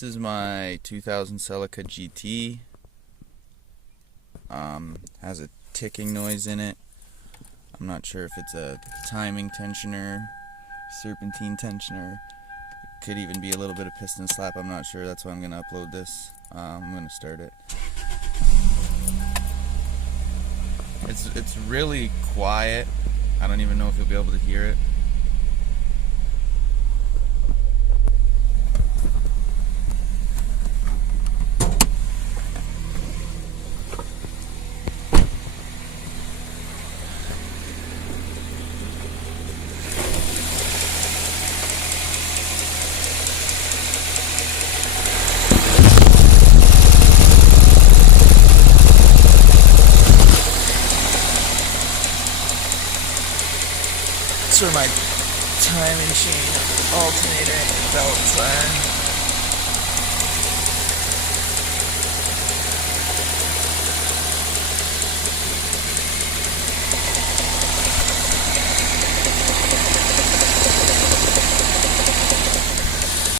This is my 2000 Celica GT. Has a ticking noise in it. I'm not sure if it's a timing tensioner, serpentine tensioner. It could even be a little bit of piston slap. I'm not sure. That's why I'm going to upload this. I'm going to start it. It's really quiet. I don't even know if you'll be able to hear it. That's where my timing chain, alternator, and belts are.